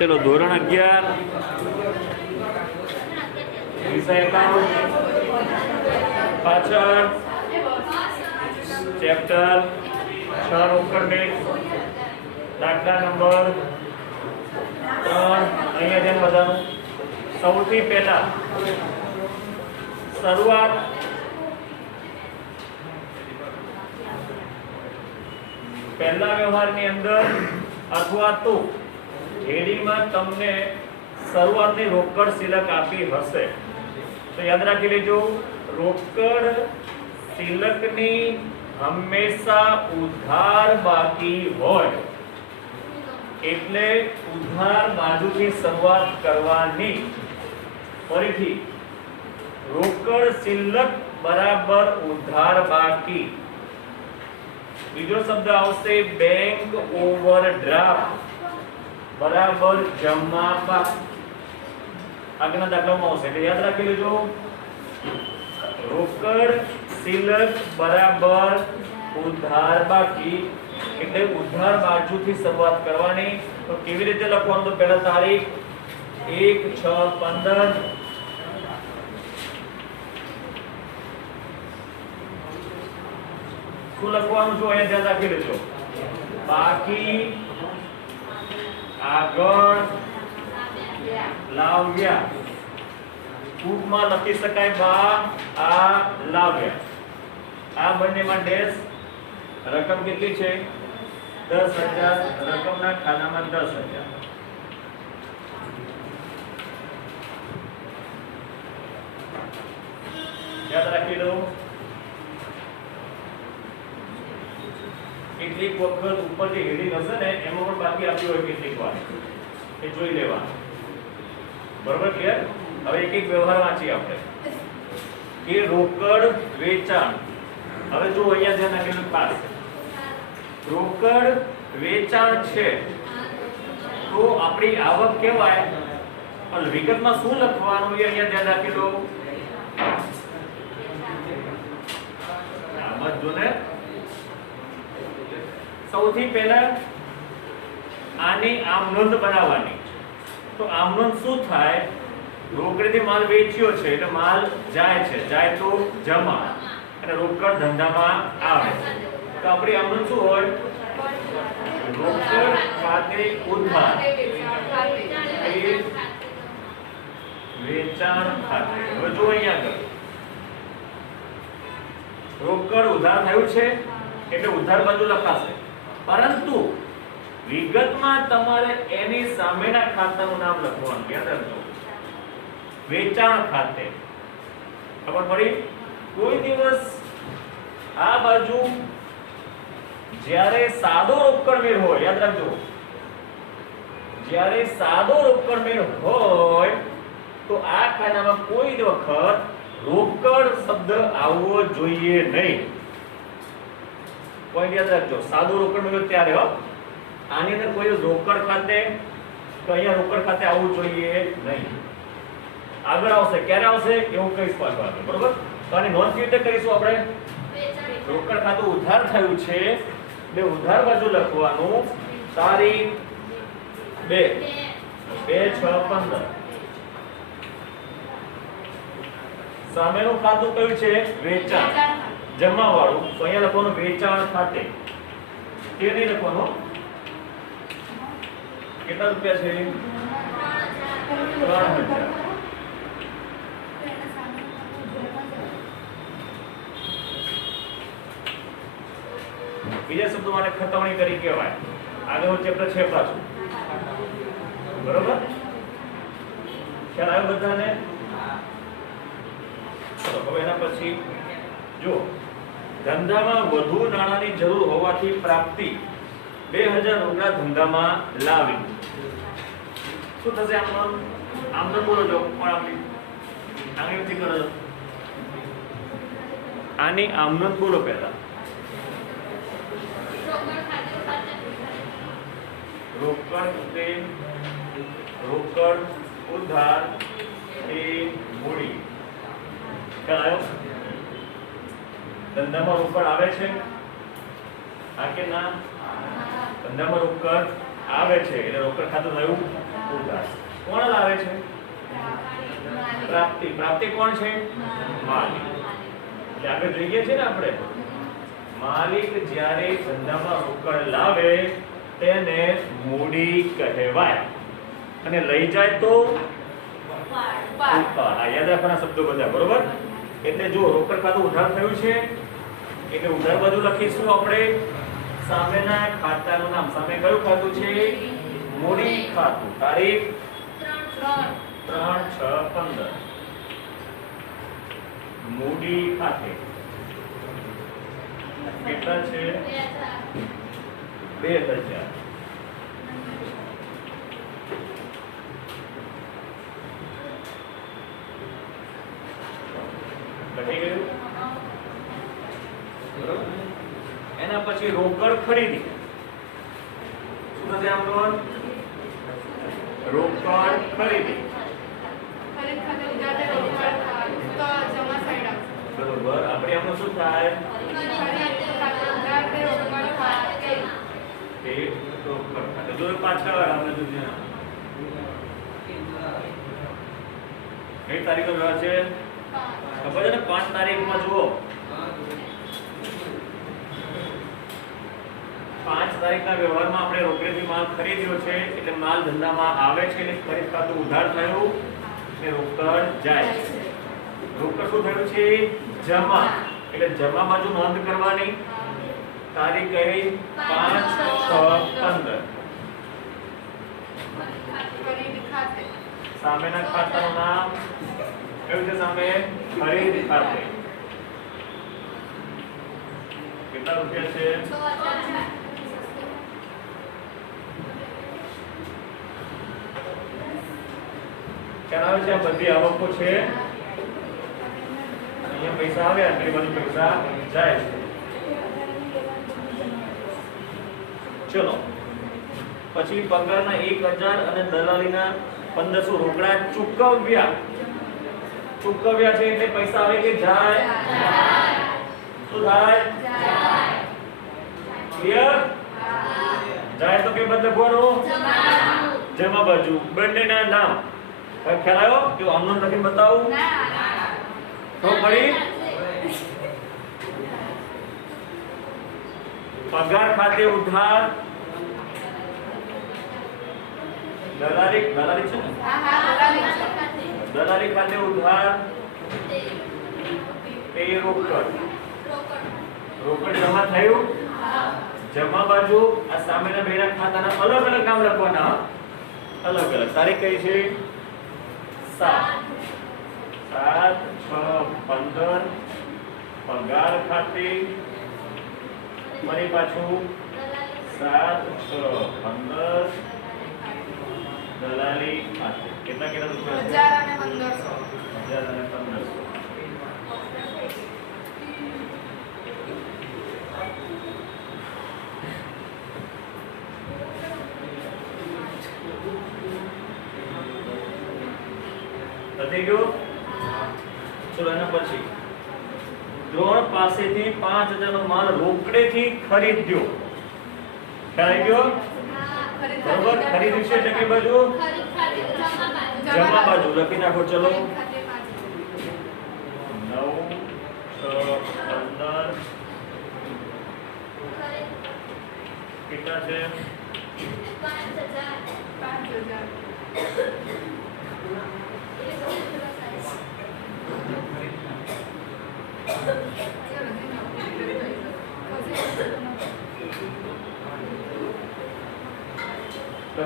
चलो धोरण 11 विषय एकाउंट पाचड़ चैप्टर 6 रोकड़ बेट दाखला नंबर 3 अहींया जेम बधानु सौथी पहेला शुरुआत पहला व्यवहार ની અંદર અથવા તો हेडीમાં તમને શરૂઆતની રોકડ શિલક આપી હશે તો યાદ રાખી લેજો રોકડ શિલકની હંમેશા ઉધાર બાકી હોય એટલે ઉધાર બાજુથી શરૂઆત કરવાની ફરીથી રોકડ શિલક બરાબર ઉધાર બાકી બીજો શબ્દ આવશે બેંક ઓવરડ્રાફ્ટ बराबर जमा बाकी આગળના દાખલામાં આવશે એટલે યાદ રાખી લેજો રોકડ શિલક બરાબર ઉધાર બાકી એટલે ઉધાર બાજુથી શરૂઆત કરવાની તો કેવી રીતે લખવાનું તો પહેલા તારીખ 1/6/15 શું લખવાનું છે અહીંયા ધ્યાન રાખી લેજો બાકી આગળ લાવ્યા ટૂંકમાં લખી શકાય બા આ લાવ્યા આ બંનેમાં ડેશ રકમ કેટલી છે 10,000 રકમના ખાનામાં 10,000 યાદ રાખી લો કેટલીક વખત ઉપર જે હેડિંગ હશે ને એમાં પણ બાકી આપ્યું હોય કેટલીક વાર એ જોઈ લેવાનું બરોબર ક્લિયર હવે એક એક વ્યવહાર વાંચીએ આપણે કે રોકડ વેચાણ હવે જો અહીંયા ધ્યાન રાખેલું પાસ રોકડ વેચાણ છે તો આપણી આવક કહેવાય પણ વિગતમાં શું લખવાનું એ અહીંયા ધ્યાન રાખી લો આમ જો ને સૌથી પહેલા આની આમ નોંધ બનાવવાની તો આમ નોંધ શું થાય રોકડેથી માલ વેચ્યો છે એટલે માલ જાય તો જમા અને રોકડ ધંધામાં આવે તો આપણી આમ નોંધ શું હોય રોકડ ખાતે ઉધાર વેચાણ ખાતે હવે જો અહીંયા આગળ રોકડ ઉધાર થયું છે એટલે ઉધાર બાજુ લખાશે પરંતુ વિગતમાં તમારે એની સામેના ખાતાનું નામ લખવાનું યાદ રાખજો વેચાણ ખાતે ખબર પડી કોઈ દિવસ આ બાજુ જ્યારે સાદો રોકડ મેળ હોય યાદ રાખજો જ્યારે સાદો રોકડ મેળ હોય તો આ ખાનામાં કોઈ વખત રોકડ શબ્દ આવવો જોઈએ નહીં પોઈન્ટ યાદ રાખજો સાદો રોકડ મેળવ્યો ત્યારે હો આની અંદર કોઈ રોકડ ખાતે તો અહીંયા રોકડ ખાતે આવવું જોઈએ નહીં આગળ આવશે ક્યારે આવશે એવું કહીશ પાછું આગળ બરોબર તો આની નોંધ કેવી રીતે કરીશું આપણે રોકડ ખાતું ઉધાર થયું છે બે ઉધાર બાજુ લખવાનું તારીખ 2/6/15 સામેનું ખાતું કયું છે વેચાણ જમા વાળું તો અહીંયા લખવાનું વેચાણ ખાતે તે નહીં લખવાનું કેટલા રૂપિયા છે 3,000 બીજા શબ્દો માટે ખતવણી કરી કહેવાય આગળ ચેપ્ટર છે પાછું બરોબર ખ્યાલ આવ્યો બધાને ચલો હવે એના પછી જો ધંધામાં વધુ નાણાંની જરૂર હોવાથી પ્રાપ્તિ 2000 રૂપિયા ધંધામાં લાવી શું થશે આમ તો બોલો જો પણ આપણી આંગળીથી કરો આની આમનોંધ બોલો પહેલા રોકડ ઉધાર એ મૂડી ખ્યાલ આવ્યો ધંધામાં રોકડ આવે છે આ કે ના ધંધામાં રોકડ આવે છે એટલે રોકડ ખાતું થયું ઉધાર. કોણ લાવે છે? પ્રાપ્તિ. પ્રાપ્તિ કોણ છે? માલિક. એટલે આગળ જોઈએ છે ને આપણે, માલિક જ્યારે ધંધામાં રોકડ લાવે તેને મૂડી કહેવાય અને લઈ જાય તો ઉપાડ. યાદ રાખવાના શબ્દો બધા, બરોબર? એટલે જો રોકડ ખાતું ઉધાર થયું છે એટલે ઉધાર બાજુ લખીશું આપણે સામેના ખાતાનું નામ. સામે કયું ખાતું છે? મૂડી ખાતું. તારીખ 3/6/15. મૂડી ખાતે કેટલા છે? 2000. લખી ગયું? બરોબર. એના પછી રોકડ ખરીદી. શું થશે આમ લોન? રોકડ ખરીદી. બરોબર. આપણે આમાં શું થાય? જો પાછળ આપણે જોઈએ કઈ તારીખનો વ્યવહાર છે ખબર છે ને? 5 તારીખમાં જુઓ, 5 તારીખના વ્યવહારમાં આપણે રોકડેથી માલ ખરીદ્યો છે એટલે માલ ધંધામાં આવે છે એટલે ખરીદ ખાતું ઉધાર થયું એટલે રોકડ જાય છે. રોકડ શું થયું છે? જમા. એટલે જમા બાજુ નોંધ કરવાની. તારીખ કઈ? 5/6/15. સામેના ખાતાનું નામ કયું છે? સામે ખરીદ ખાતે. કેટલા રૂપિયા છે? 6000. ખ્યાલ આવે છે? આ બધી આવકો છે. અહીંયા પૈસા આવ્યા એટલે બધું પૈસા જાય છે. ચલો પછી પગારના 1000 અને દલાલીના 1500 રોકડા ચૂકવ્યા છે એટલે પૈસા આવે કે જાય? શું થાય? ક્લિયર? જાય તો કે બદલે બોલો જમા બાજુ. બંનેના નામ ખ્યાલ આવ્યો કે આમનો લખીને બતાવું? તો પડી પગાર ખાતે ઉધાર. દલાલી છે ને? દલાલી ખાતે ઉધાર તે રોકડ જમા થયું. જમા બાજુ આ સામેના બેના ખાતાના અલગ અલગ નામ લખવાના. અલગ અલગ. તારીખ કઈ છે? 7/6/15. પગાર ખાતે ફરી પાછું 7/6/15. દલાલી ખાતે કેટલા રૂપિયા? 1000 અને 1500. થઈ ગયું? ચલો એના પછી દ્રોણ પાસેથી 5000 નો માલ રોકડેથી ખરીદ્યો. ખ્યાલ ગયો? બરોબર. ખરીદ્યું છે એટલે કે બાજુ જમા બાજુ લખી નાખો. ચલો 9/6/15 કેટલા છે? 5000.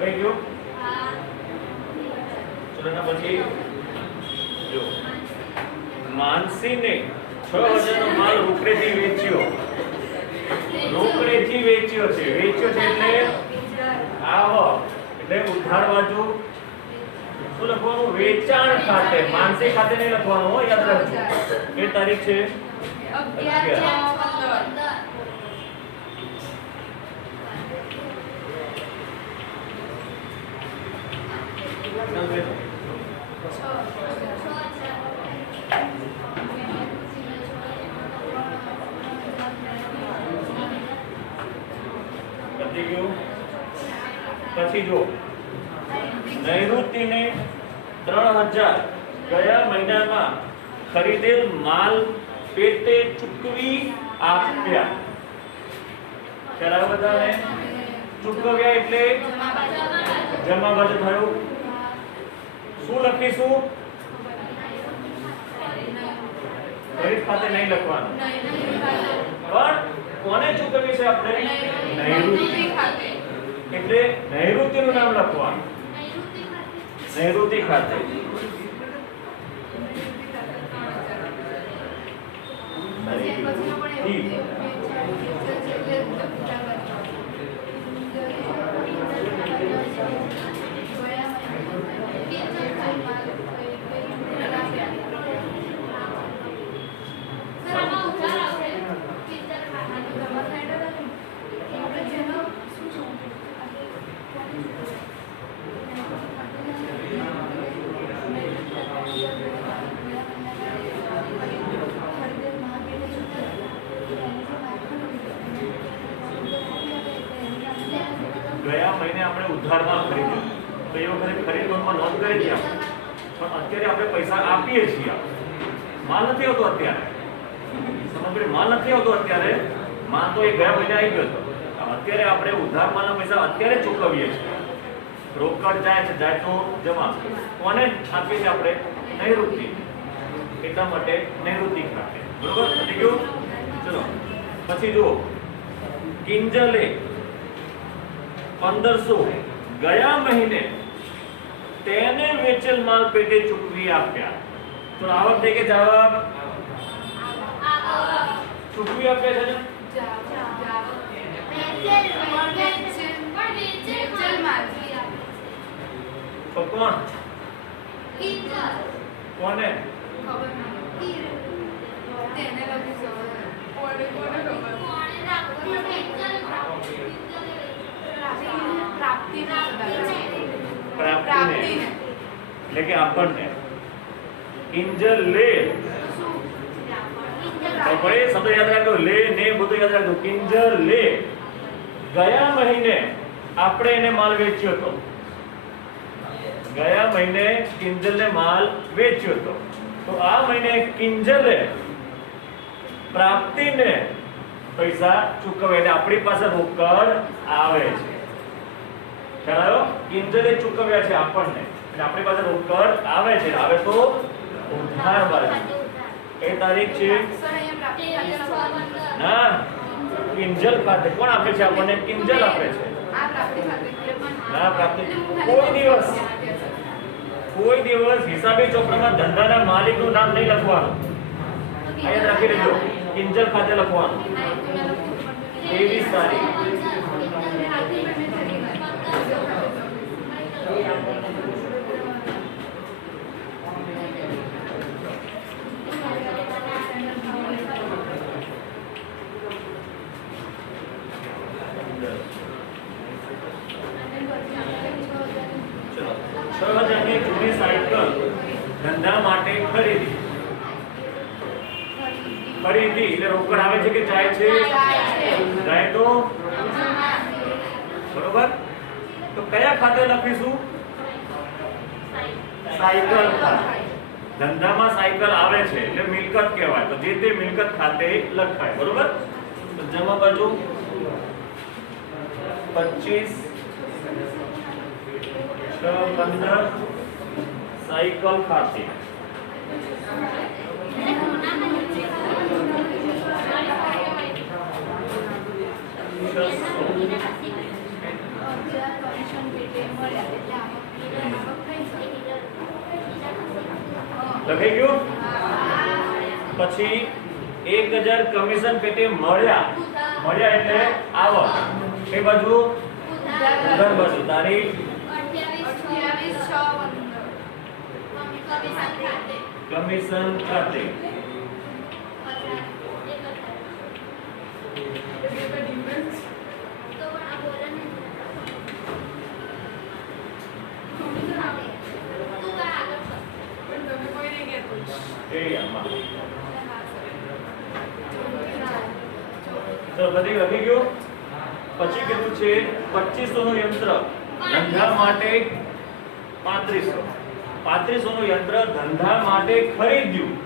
ગયો? ચલો એના પછી જો માનસીને 6000 નો માલ રોકડેથી વેચ્યો. રોકડેથી વેચ્યો છે. વેચ્યો છે એટલે આવક એટલે ઉધાર બાજુ શું લખવાનું? વેચાણ ખાતે. માનસી ખાતે નહીં લખવાનું હો, યાદ રાખજો. એ તારીખ છે 11/6/15. પછી જો નૈઋતિને 3000 ગયા મહિનામાં ખરીદેલ માલ પેટે ચૂકવી આપ્યા. ખ્યાલ બધાને? ચૂકવ્યા એટલે જમા બાજુ થયું. શું લખીશું? ખરીદ ખાતે નહીં લખવાનું, પણ કોને ચૂકવી છે આપણે? નૈઋતિ ખાતે. એટલે નૈઋતિનું નામ લખવાનું, નૈઋતિ ખાતે. ગયા મહિને આપણે ઉધારમાં ખરીદ્યું તો એ વખતે ખરીદ નોંધમાં નોંધ કરી હતી આપણે, પણ અત્યારે આપણે પૈસા આપીએ છીએ. માલ નથી આવતો અત્યારે, સમજ? માલ નથી આવતો અત્યારે. માલ તો એ ગયા મહિને આવી ગયો હતો. અત્યારે આપણે ઉધાર માલના પૈસા અત્યારે ચૂકવીએ છીએ. રોકડ જાય છે, જાય તો જમા. કોને આપીએ છીએ આપણે? નૈઋતિ. એટલા માટે નૈઋતિ ખાતે. બરોબર? થઈ ગયું? ચલો પછી જુઓ, કિંજલે 1500 ગયા મહિને તેને વેચેલ માલ પેટે ચૂકવી આપ્યા. તો આવક થઈ કે જવાબ? ચૂકવી આપ્યા છે ને? તો કોણ? કોને? પ્રાપ્તિને. એટલે કે આપણને. કિંજલ લે, આપણે શબ્દ યાદ રાખજો. લે ને બધું યાદ રાખજો. કિંજલ લે ગયા મહિને આપણે એને માલ વેચ્યો હતો. ગયા મહિને કિંજલને માલ વેચ્યો હતો. તો આ મહિને કિંજલે પ્રાપ્તિને પૈસા ચૂકવે એટલે આપણી પાસે રોકડ આવે છે. ખ્યાલ આવ્યો? કિંજલે ચૂકવ્યા છે આપણને એટલે આપણી પાસે રોકડ આવે છે. આવે તો ઉધાર બાજુ. કઈ તારીખ છે? ના, કિંજલ ખાતે. કોણ આપે છે આપણને? કિંજલ આપે છે. ના, પ્રાપ્તિ કોઈ દિવસ હિસાબી ચોપડામાં ધંધાના માલિકનું નામ નહીં લખવાનું. યાદ રાખી લેજો. કિંજલ ખાતે લખવાનું. 23 તારીખ. જૂની સાયકલ ધંધા માટે ખરીદી. ખરીદી એટલે રોકડ આવે છે કે જાય છે? જાય તો બરોબર. તો કયા ખાતે લખીશું? સાયકલ ખાતે. ધંધામાં સાયકલ આવે છે એટલે મિલકત કહેવાય. તો જે તે મિલકત ખાતે લખાય. બરોબર? તો જમા બાજુ 25 6 15 સાયકલ ખાતે. લખાઈ ગયું? પછી 1000 કમિશન પેટે મળ્યા. મળ્યા એટલે આવક. એ બાજુ ઉધાર બાજુ. તારીખ 28/6/15 કમિશન ખાતે. તો બધી લખી ગયું. પછી કીધું છે 2500 નું યંત્ર ધંધા માટે 3500 3500 નું યંત્ર ધંધા માટે ખરીદ્યું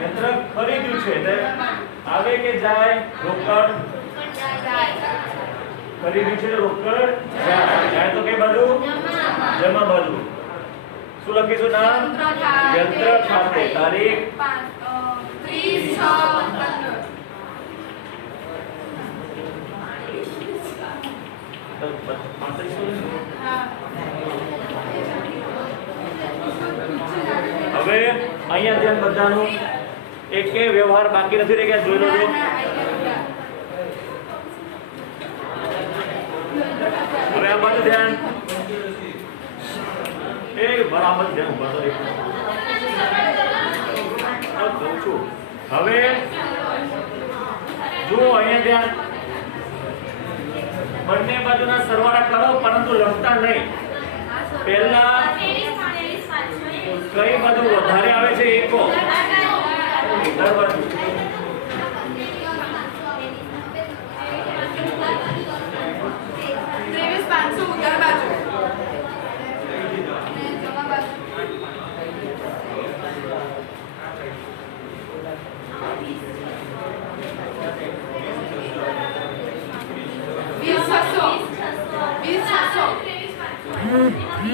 યંત્ર ખરીદ્યું છે એટલે આવે કે જાય રોકડ ખરીદ્યું છે રોકડ જાય તો કઈ બાજુ જમા બાજુ શું લખીશું નામ યંત્ર ખાતે તારીખ 30/6/15 હવે અહીંયા ધ્યાન બધાનું એક કે વ્યવહાર બાકી નથી રહી ગયા જોઈ લો હવે આ બધું ધ્યાન એ બરાબર ધ્યાન ઉભા તો છું હવે જો અહીંયા ધ્યાન બંને બાજુના સરવાળા કરો પરંતુ લખતા નહીં પહેલા કઈ બાજુ વધારે આવે છે એકો દર બાજુ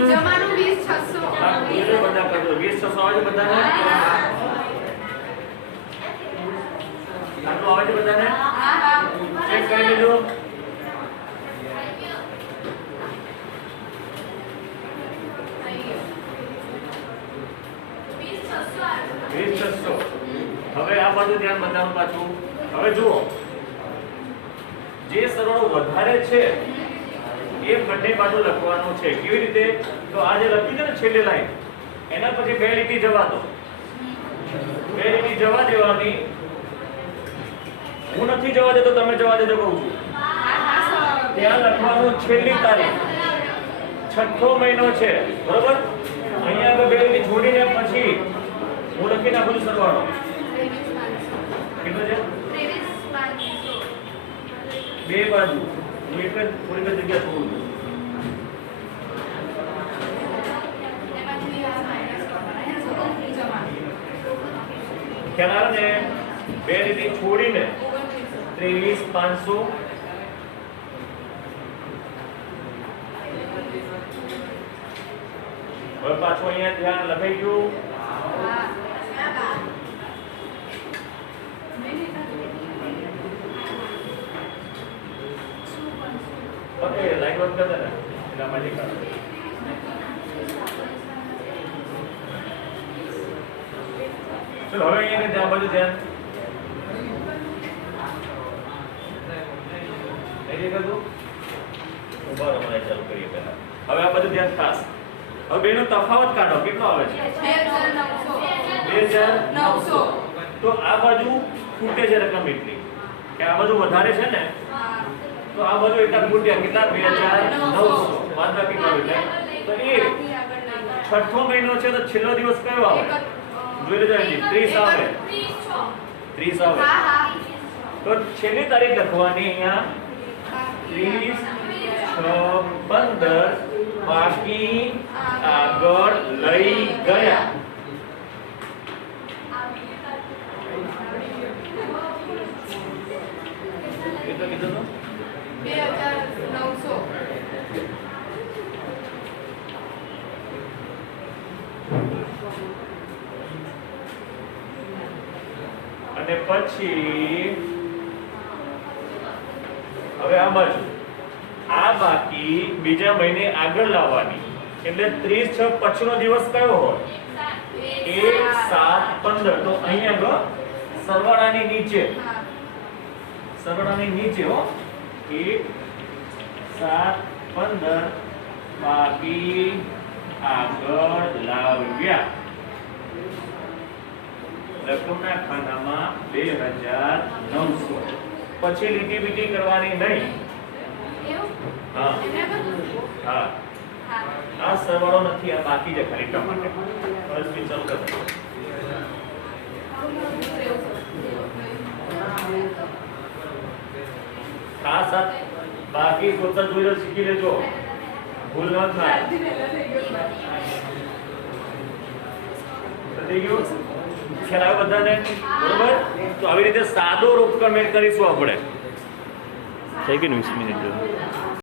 જમાનું 20/600 બધા કરજો 20/600 આવે છે બધાને આટલું આવે છે બધાને ચેક કરી લેજો હવે આ બધું ધ્યાન બધાનું પાછું હવે જુઓ જે સરવાળો વધારે છે એ બંને બાજુ લખવાનું છે કેવી રીતે તો આ જે લખ્યું છે ને છેલ્લી લાઈન એના પછી બે લીટી જવા દો બે લીટી જવા દેવાની હું નથી જવા દેતો તમે જવા દેજો કહું છું ત્યાં લખવાનું છેલ્લી તારીખ છઠ્ઠો મહિનો છે બરોબર અહીંયા આગળ બે લીટી છોડીને પછી હું લખી નાખું છું સરવાળો કેટલો છે 23/500 બે બાજુ હું એક જ થોડી જગ્યા છોડું છું ખ્યાલ આવે ને બે લીટી છોડીને 23/500 હવે પાછું અહીંયા ધ્યાન લખાઈ ગયું ઓકે લાઈન બંધ કર દે ને એટલા માટે કર ચલો હવે અહીંયા ધ્યાન બાજુ ધ્યાન નહીં કરજો ઉભા રહો મને ચાલુ કરીએ પહેલા હવે આ બધું ધ્યાન ખાસ હવે બેનો તફાવત કાઢો કેટલો આવે છે 2900 તો આ બાજુ ખૂટે છે રકમ એટલી કે આ બધું વધારે છે ને તો આ બધું એટલા ખૂટ્યા કેટલા 2900 બાદબાકી કરો એટલે તો એ છઠ્ઠો મહિનો છે તો છેલ્લો દિવસ કયો આવે જોઈ લેજો અહીં 30 આવે 30 આવે તો છેલ્લી તારીખ લખવાની અહીંયા 30/6/15 બાકી આગળ લઈ ગયા કેટલો કીધું તો 2900 અને પછી હવે આ બાજુ આ બાકી બીજા મહિને આગળ લાવવાની એટલે 30/6 પછીનો દિવસ કયો હોય 1/7/15 તો અહીંયા સરવાળાની નીચે હો 1/7/15 બાકી આગળ લાવ્યા રકમના ખાનામાં 2900 પછી લીટી બીટી કરવાની નહીં હા હા આ સરવાળો નથી આ બાકી છે ખાલી ટમાટર બસ ચાલુ કરો ખાસ બાકી ગોતન જોઈ શીખી લેજો ભૂલ ન થાય. થઈ ગયું? ખ્યાલ આવ્યો બધાને? બરોબર? તો આવી રીતે સાદો રોકડ મેળ કરીશું આપણે. થઈ ગયું ને 20 મિનિટ.